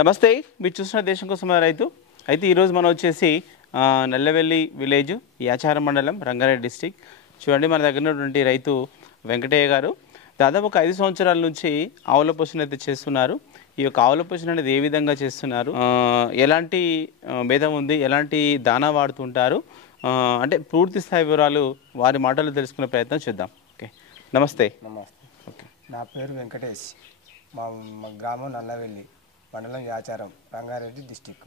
నమస్తే, మీరు చూసిన దేశం కోసం రైతు. అయితే ఈరోజు మనం వచ్చేసి నల్లవెల్లి విలేజ్, యాచారం మండలం, రంగారెడ్డి డిస్టిక్. చూడండి, మన దగ్గర ఉన్నటువంటి రైతు వెంకటయ్య గారు దాదాపు ఒక 5 సంవత్సరాల నుంచి ఆవుల పోషణ అయితే చేస్తున్నారు. ఈ యొక్క ఆవుల పోషణ అనేది ఏ విధంగా చేస్తున్నారు, ఎలాంటి భేదం ఉంది, ఎలాంటి దానా వాడుతుంటారు, అంటే పూర్తి స్థాయి వివరాలు వారి మాటలు తెలుసుకునే ప్రయత్నం చేద్దాం. ఓకే, నమస్తే. నమస్తే. ఓకే, నా పేరు వెంకటేష్. మా గ్రామం నల్లవెల్లి, మండలం యాచారం, రంగారెడ్డి డిస్టిక్.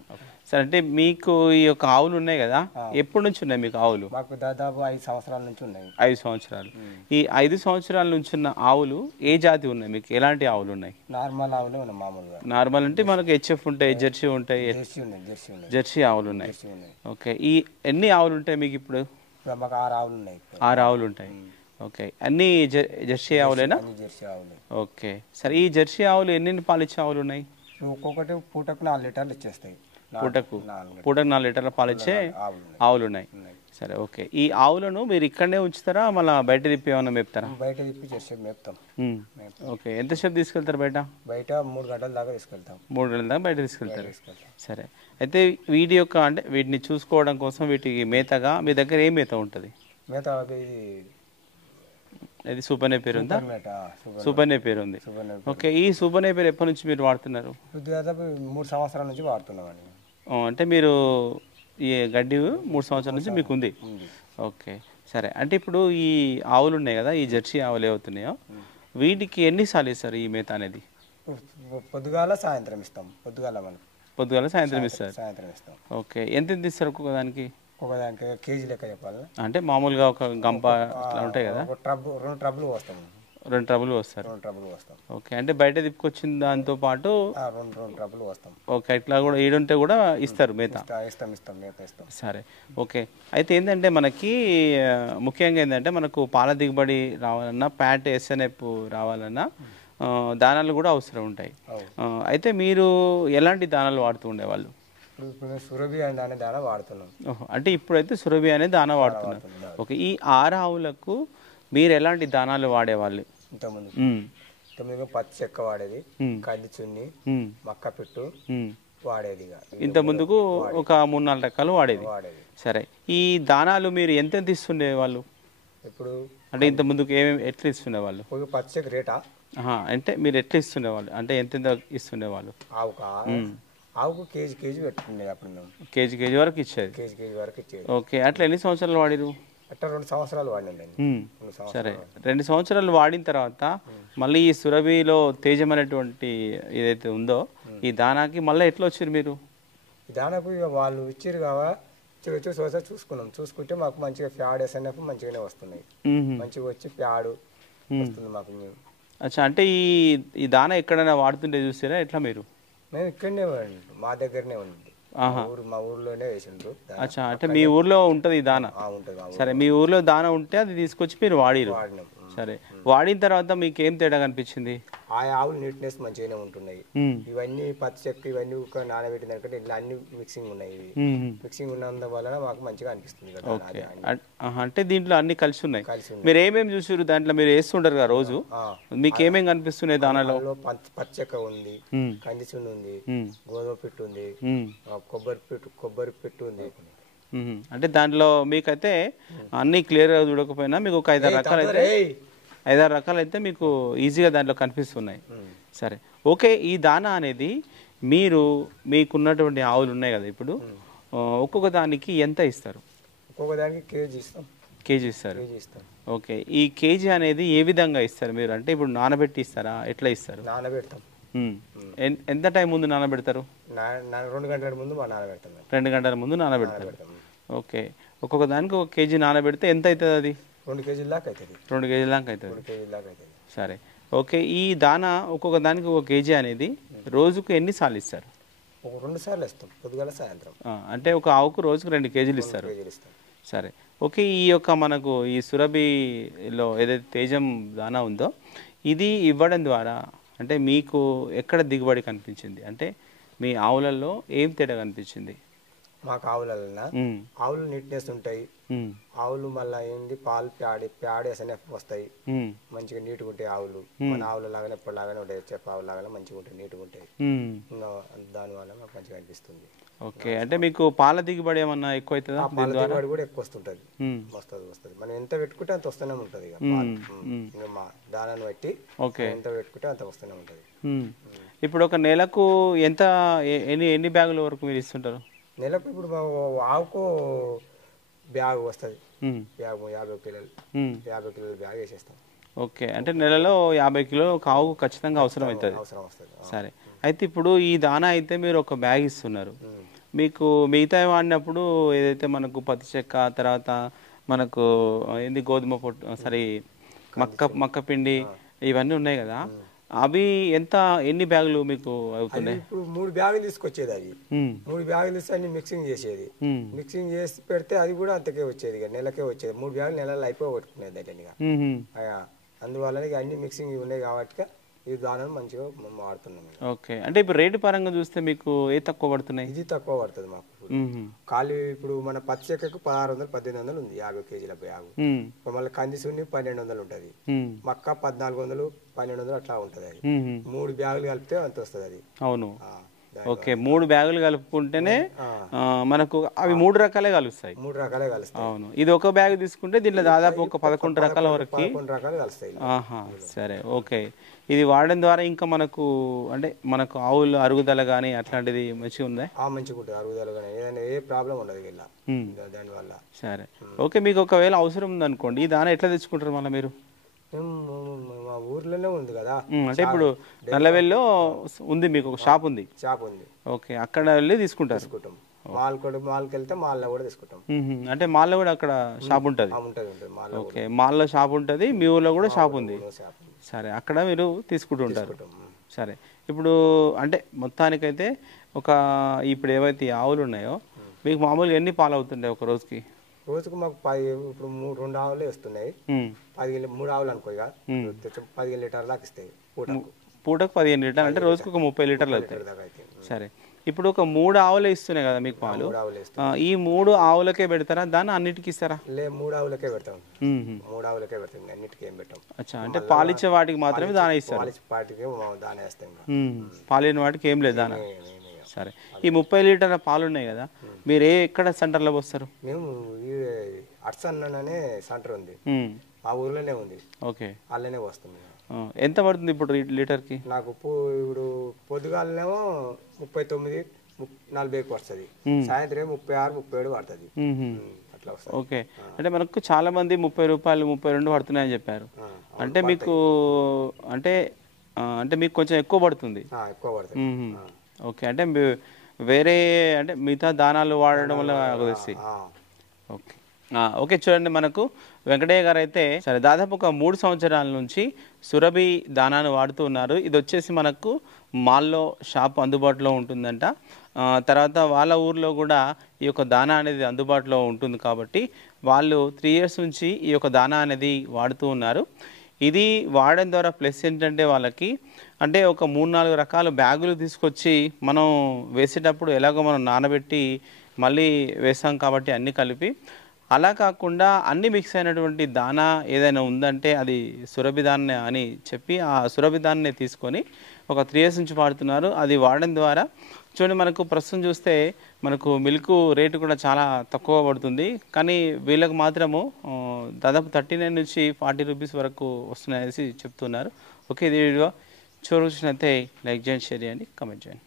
సరే, అంటే మీకు ఈ యొక్క ఆవులు ఉన్నాయి కదా, ఎప్పటి నుంచి ఉన్నాయి మీకు ఆవులు? మాకు దాదాపు 5 సంవత్సరాల నుంచి ఉన్నాయి. 5 సంవత్సరాలు. ఈ 5 సంవత్సరాల నుంచి ఉన్న ఆవులు ఏ జాతి ఉన్నాయి మీకు? ఎలాంటి ఆవులు ఉన్నాయి? నార్మల్ ఆవులే ఉన్నాయి, మామూలుగా. నార్మల్ అంటే మనకు హెచ్ఎఫ్ ఉంటాయి, జెర్సీ ఉంటాయి, జెర్సీ ఆవులు ఉన్నాయి. ఓకే, ఈ ఎన్ని ఆవులు ఉంటాయి మీకు ఇప్పుడు? మాకు 6 ఆవులు ఉన్నాయి. 6 ఆవులు ఉంటాయి. ఓకే, అన్ని జెర్సీ ఆవులేనా? జెర్సీ ఆవులు. ఓకే, సరే, ఈ జెర్సీ ఆవులు ఎన్ని పాలిచ్చే ఆవులు ఉన్నాయి? ఒక్కొక్కటి పూటకు 4 లీటర్లు ఇచ్చేస్తాయి. పూటకు 4 లీటర్ల పాలిచ్చే ఆవులు ఉన్నాయి. సరే, ఓకే. ఈ ఆవులను మీరు ఇక్కడనే ఉంచుతారా, మళ్ళీ బయట తిప్పి ఏమన్నా మేపుతారా? బయట తిప్పి జెర్సీ మేపుతాం. ఓకే, ఎంతసేపు తీసుకెళ్తారు బయట? బయట 3 గంటల దాకా తీసుకెళ్తాం. 3 గంటల దాకా బయట తీసుకెళ్తారు. సరే, అయితే వీటి యొక్క అంటే వీటిని చూసుకోవడం కోసం వీటికి మేతగా మీ దగ్గర ఏ మేత ఉంటుంది? మేత ఇది సూపర్నే పేరు ఉందా? సూపర్నే పేరు ఉంది. ఓకే, ఈ సూపర్నే పేరు ఎప్పటి నుంచి మీరు వాడుతున్నారు? దాదాపు 3 సంవత్సరాల నుంచి వాడుతున్నామండి. అంటే మీరు ఈ గడ్డి 3 సంవత్సరాల నుంచి మీకు ఉంది. ఓకే, సరే, అంటే ఇప్పుడు ఈ ఆవులు ఉన్నాయి కదా, ఈ జెర్సీ ఆవులు ఏవవుతున్నాయో వీటికి ఎన్నిసార్లు ఇస్తారు ఈ మేత అనేది? పొద్దుగాల సాయంత్రం ఇస్తాం. పొద్దుగాల సాయంత్రం ఇస్తారు. సాయంత్రం ఇస్తాం. ఓకే, ఎంత ఇస్తారు ఒక్కొక్కదానికి? ఒకదానికి కేజీ లెక్క చెప్పాలి. అంటే మామూలుగా ఒక గంప అట్లా ఉంటాయి కదా, 2 ట్రబ్బులు వస్తాం. 2 ట్రబులు వస్తారు. 2 ట్రబ్బులు వస్తాం. ఓకే, అంటే బయట తిప్పుకొచ్చిన దాంతో పాటు 2 ట్రబ్బులు వస్తాం. ఓకే, ఇట్లా కూడా ఈడుంటే కూడా ఇస్తారు మేత? ఇస్తాం మేత ఇస్తాం. సరే, ఓకే. అయితే ఏంటంటే మనకి ముఖ్యంగా ఏంటంటే మనకు పాల దిగుబడి రావాలన్నా, ప్యాట్ ఎస్ఎన్ఎఫ్ రావాలన్నా దానాలు కూడా అవసరం ఉంటాయి. అయితే మీరు ఎలాంటి దానాలు వాడుతూ ఉండేవాళ్ళు? ఇప్పుడు సురభి అనే దానా వాడుతున్నాం. అంటే ఇప్పుడైతే సురభి అనే దానా వాడుతున్నారు. ఓకే, ఈ 6 ఆవులకు మీరు ఎలాంటి దానాలు వాడేవాళ్ళు? ఇంతకుముందు పచ్చి చెక్క వాడేది, కల్లి చున్ని, మక్క పిట్టు వాడేది. ఇంత ముందుకు ఒక 3-4 రకాలు వాడేది. సరే, ఈ దానాలు మీరు ఎంత ఇస్తుండే వాళ్ళు ఇప్పుడు? అంటే ఇంత ముందుకు ఏమేమి ఎట్లా ఇస్తుండేవాళ్ళు? పచ్చి చెక్క రేటా? అంటే మీరు ఎట్లా ఇస్తుండేవాళ్ళు, అంటే ఎంత ఇస్తుండేవాళ్ళు? ఆవుకు కేజీ పెట్టుకుండే అప్పుడు మేము. కేజీ వరకు ఇచ్చేది? కేజీ వరకు ఇచ్చేది. ఓకే, అట్లా ఎన్ని సంవత్సరాలు వాడిరు? అట్లా 2 సంవత్సరాలు వాడినండి. సరే, 2 సంవత్సరాలు వాడిన తర్వాత మళ్ళీ ఈ సురభిలో తేజం అనేటువంటి ఏదైతే ఉందో ఈ దానాకి మళ్ళీ ఎట్లా వచ్చారు మీరు? ఈ దానాకు ఇక వాళ్ళు ఇచ్చారు కావా, చూసుకున్నాం. చూసుకుంటే మాకు మంచిగా ప్యాడ్ ఎస్ఎన్ఎఫ్ మంచిగానే వస్తున్నాయి. మంచిగా వచ్చి ప్యాడ్ వస్తుంది మాకు. అచ్చా, అంటే ఈ దానా ఎక్కడైనా వాడుతుంటే చూసారా ఎట్లా మీరు? మేము ఇక్కడనే మా దగ్గరనే ఉంది. మా ఊర్లోనే వేసిండ్రు. అచ్చా, అంటే మీ ఊర్లో ఉంటుంది ఈ దానా? సరే, మీ ఊర్లో దానా ఉంటే అది తీసుకొచ్చి మీరు వాడిరు. సరే, వాడిన తర్వాత మీకు ఏం తేడా కనిపించింది? ఆ ఆవులు నీట్నెస్ మంచిగానే ఉంటున్నాయి. ఇవన్నీ పచ్చి చెక్క ఇవన్నీ నానబెట్టిన దానికంటే ఇలా అన్ని మిక్సింగ్ ఉన్నాయి. మిక్సింగ్ ఉన్నందు వలన మాకు మంచిగా అనిపిస్తుంది. అంటే దీంట్లో అన్ని కలిసి ఉన్నాయి. మీరు ఏమేమి చూసారు దాంట్లో? మీరు వేస్తుంటారు కదా రోజు, మీకు ఏమేమి కనిపిస్తున్నాయి దానిలో? పచ్చి చెక్క ఉంది, కందిచుండి ఉంది, గోధుమ పిట్టు ఉంది, కొబ్బరి పిట్టు ఉంది. అంటే దాంట్లో మీకైతే అన్ని క్లియర్గా చూడకపోయినా మీకు ఒక 5-6 రకాలు అయితే మీకు ఈజీగా దాంట్లో కనిపిస్తున్నాయి. సరే, ఓకే. ఈ దానా అనేది మీరు మీకున్నటువంటి ఆవులు ఉన్నాయి కదా ఇప్పుడు, ఒక్కొక్క దానికి ఎంత ఇస్తారు? ఒక్కొక్క దానికి కేజీ ఇస్తారు. ఓకే, ఈ కేజీ అనేది ఏ విధంగా ఇస్తారు మీరు? అంటే ఇప్పుడు నానబెట్టి ఇస్తారా, ఎట్లా ఇస్తారు? నానబెడతాం. ఎంత టైం ముందు నానబెడతారు? 2 గంటల ముందు నానబెడతాం. 2 గంటల ముందు నానబెడతారు. ఓకే, ఒక్కొక్క దానికి 1 కేజీ నానబెడితే ఎంత అవుతుంది? అది 2 కేజీల దాకా అవుతుంది. 2 కేజీల దాకా అవుతుంది. సరే, ఓకే. ఈ దానా ఒక్కొక్క దానికి 1 కేజీ అనేది రోజుకు ఎన్నిసార్లు ఇస్తారు? 2 సార్లు ఇస్తాం, పొద్దుగాల సాయంత్రం. అంటే ఒక ఆవుకు రోజుకు 2 కేజీలు ఇస్తారు. సరే, ఓకే. ఈ యొక్క మనకు ఈ సురభిలో ఏదైతే తేజం దానా ఉందో ఇది ఇవ్వడం ద్వారా అంటే మీకు ఎక్కడ దిగుబడి కనిపించింది? అంటే మీ ఆవులలో ఏం తేడా కనిపించింది? మాకు ఆవులన్నా ఆవులు నీట్నెస్ ఉంటాయి. ఆవులు మళ్ళీ ఏంది పాలు ప్యాడ్ ఎస్ఎన్ఎఫ్ వస్తాయి, మంచిగా నీట్గా ఉంటాయి ఆవులు. మన ఆవుల లాగానే ఎప్పటిలాగానే ఉంటాయి, చెప్ప ఆవుల లాగానే మంచిగా ఉంటాయి, నీట్గా ఉంటాయి. దానివల్ల మాకు మంచిగా అనిపిస్తుంది. ఓకే, అంటే మీకు పాల దిగుబడి ఏమన్నా ఎక్కువ అవుతుందా? పాల దిగుబడి కూడా ఎక్కువ వస్తుంటది, వస్తుంది. మనం ఎంత పెట్టుకుంటే అంత వస్తూనే ఉంటది. ఇక మా దానాన్ని బట్టి ఎంత పెట్టుకుంటే అంత వస్తూనే ఉంటది. ఇప్పుడు ఒక నెలకు ఎంత ఎన్ని బ్యాగుల వరకు మీరు ఇస్తుంటారు? నెలకు ఇప్పుడు ఆవుకు బ్యాగ్ వస్తుంది, 50 కిలోలు 50 కిలోల బ్యాగ్ వేసేస్తాం. ఓకే, అంటే నెలలో 50 కిలోలు కావు ఖచ్చితంగా అవసరం అవుతుంది. సరే, అయితే ఇప్పుడు ఈ దానా అయితే మీరు ఒక బ్యాగ్ ఇస్తున్నారు. మీకు మిగతా వాడినప్పుడు ఏదైతే మనకు పత్తి చెక్క, తర్వాత మనకు ఏంది గోధుమ పొట్టు, సరే మక్క పిండి ఇవన్నీ ఉన్నాయి కదా, అవి ఎన్ని బ్యాగులు మీకు అవుతున్నాయి? ఇప్పుడు 3 బ్యాగులు తీసుకొచ్చేది. అది 3 బ్యాగులు తీసి అన్ని మిక్సింగ్ చేసేది. మిక్సింగ్ చేసి పెడితే అది కూడా అంతకే వచ్చేది, నెలకే వచ్చేది. 3 బ్యాగులు నెలలో అయిపోగొట్టుకునేది దాన్ని. అందువల్ల అన్ని మిక్సింగ్ ఉన్నాయి కాబట్టి ఈ దానం మంచిగా వాడుతున్నాం. ఓకే, అంటే ఇప్పుడు రేటు పరంగా చూస్తే మీకు ఏ తక్కువ పడుతున్నాయి? ఇది తక్కువ పడుతుంది మాకు. ఖాళీ ఇప్పుడు మన పత్తి చెక్కకు 1600 1800 ఉంది 50 కేజీల బ్యాగు. మళ్ళీ కంది సున్ని 1200 ఉంటది, మక్క 1400 1200 అట్లా ఉంటది. అది 3 బ్యాగులు కలిపితే అంత వస్తుంది అది. అవును, ఓకే, 3 బ్యాగులు కలుపుకుంటేనే మనకు అవి 3 రకాలే కలుస్తాయి. 3 రకాలే కలుస్తాయి. అవును, ఇది ఒక బ్యాగ్ తీసుకుంటే దీంట్లో దాదాపు ఒక 11 రకాల వరకు. 11 రకాలు కలుస్తాయి. సరే, ఓకే. ఇది వాడడం ద్వారా ఇంకా మనకు ఆవులు అరుగుదల కానీ అట్లాంటిది మంచిగా ఉందా? మంచిగా ఉంటుంది అరుగుదల కానీ, ఏదైనా ఏ ప్రాబ్లం ఉండదు ఇలా దానివల్ల. సరే, ఓకే. మీకు ఒకవేళ అవసరం ఉందనుకోండి, ఈ దానా ఎట్లా తెచ్చుకుంటారు మళ్ళీ మీరు? మా ఊర్లోనే ఉంది కదా, అంటే ఇప్పుడు నల్లవెల్లో ఉంది, మీకు ఒక షాప్ ఉంది. ఓకే, అక్కడ వెళ్ళి తీసుకుంటారు. మాల్కి వెళ్తే మాల్లో కూడా తీసుకుంటాం. అంటే మాల్లో కూడా అక్కడ షాప్ ఉంటుంది. ఓకే, మాల్లో షాప్ ఉంటుంది, మీ ఊర్లో కూడా షాప్ ఉంది. సరే, అక్కడ మీరు తీసుకుంటుంటారు. సరే, ఇప్పుడు అంటే మొత్తానికైతే ఇప్పుడు ఏవైతే ఆవులు ఉన్నాయో మీకు మామూలుగా ఎన్ని పాలు అవుతుంటాయి ఒక రోజుకి? రోజుకు మాకు 10 ఇప్పుడు 2 ఆవులే వస్తున్నాయి. 3 ఆవులు అనుకో, 15 లీటర్ల దాకా ఇస్తాయి పూటకు 15 లీటర్లు, అంటే రోజుకు ఒక 30 లీటర్లు అవుతాయి. సరే, ఇప్పుడు ఒక 3 ఆవులే ఇస్తున్నాయి కదా మీకు పాలు, ఈ 3 ఆవులకే పెడతారా దాన్ని అన్నిటికీ ఇస్తారా? 3 ఆవులకే పెడతాం. 3 ఆవులకే పెడతాం, అన్నిటికీ ఏం పెట్టాం. అచ్చా, అంటే పాలిచ్చే వాటికి మాత్రమే దానా ఇస్తారు. దానా వేస్తాం, పాలిన వాటికి ఏం లేదు దానా. సరే, ఈ 30 లీటర్ల పాలు ఉన్నాయి కదా, మీరు ఎక్కడ సెంటర్లో పోస్తారు? మేము అట్సన్ అనే సెంటర్ ఉంది, మా ఊర్లోనే ఉంది. ఓకే, అలానే వస్తుంది. ఎంత పడుతుంది ఇప్పుడు లీటర్కి? నాకు ఇప్పుడు పొద్దుగాలనేమో 39-40 వస్తుంది, సాయంత్రం 36-37 పడుతుంది. అట్లా వస్తుంది. ఓకే, అంటే మనకు చాలా మంది 30 రూపాయలు 32 పడుతున్నాయని చెప్పారు. అంటే మీకు అంటే మీకు కొంచెం ఎక్కువ పడుతుంది. ఎక్కువ పడుతుంది. ఓకే, అంటే వేరే అంటే మిగతా దానాలు వాడడం వల్ల వస్తాయి. Okay, okay. చూడండి, మనకు వెంకటయ్య గారు అయితే సరే దాదాపు ఒక 3 సంవత్సరాల నుంచి సురభి దానాను వాడుతూ ఉన్నారు. ఇది వచ్చేసి మనకు మాల్లో షాప్ అందుబాటులో ఉంటుందంట. తర్వాత వాళ్ళ ఊర్లో కూడా ఈ యొక్క దానా అనేది అందుబాటులో ఉంటుంది కాబట్టి వాళ్ళు 3 ఇయర్స్ నుంచి ఈ యొక్క దానా అనేది వాడుతూ ఉన్నారు. ఇది వాడడం ద్వారా ప్లస్ ఏంటంటే వాళ్ళకి అంటే ఒక 3-4 రకాల బ్యాగులు తీసుకొచ్చి మనం వేసేటప్పుడు ఎలాగో మనం నానబెట్టి మళ్ళీ వేస్తాం కాబట్టి అన్నీ కలిపి, అలా కాకుండా అన్ని మిక్స్ అయినటువంటి దానా ఏదైనా ఉందంటే అది సురభి దాన్నే అని చెప్పి ఆ సురభి దాన్నే తీసుకొని ఒక 3 ఇయర్స్ నుంచి వాడుతున్నారు. అది వాడడం ద్వారా చూడండి, మనకు ప్రస్తుతం చూస్తే మనకు మిల్క్ రేటు కూడా చాలా తక్కువ పడుతుంది, కానీ వీళ్ళకి మాత్రము దాదాపు 39 నుంచి 40 రూపీస్ వరకు వస్తున్నాయనేసి చెప్తున్నారు. ఓకే, ఇది వీడియో చూసినట్లయితే లైక్ చేయండి, షేర్ చేయండి, కామెంట్ చేయండి.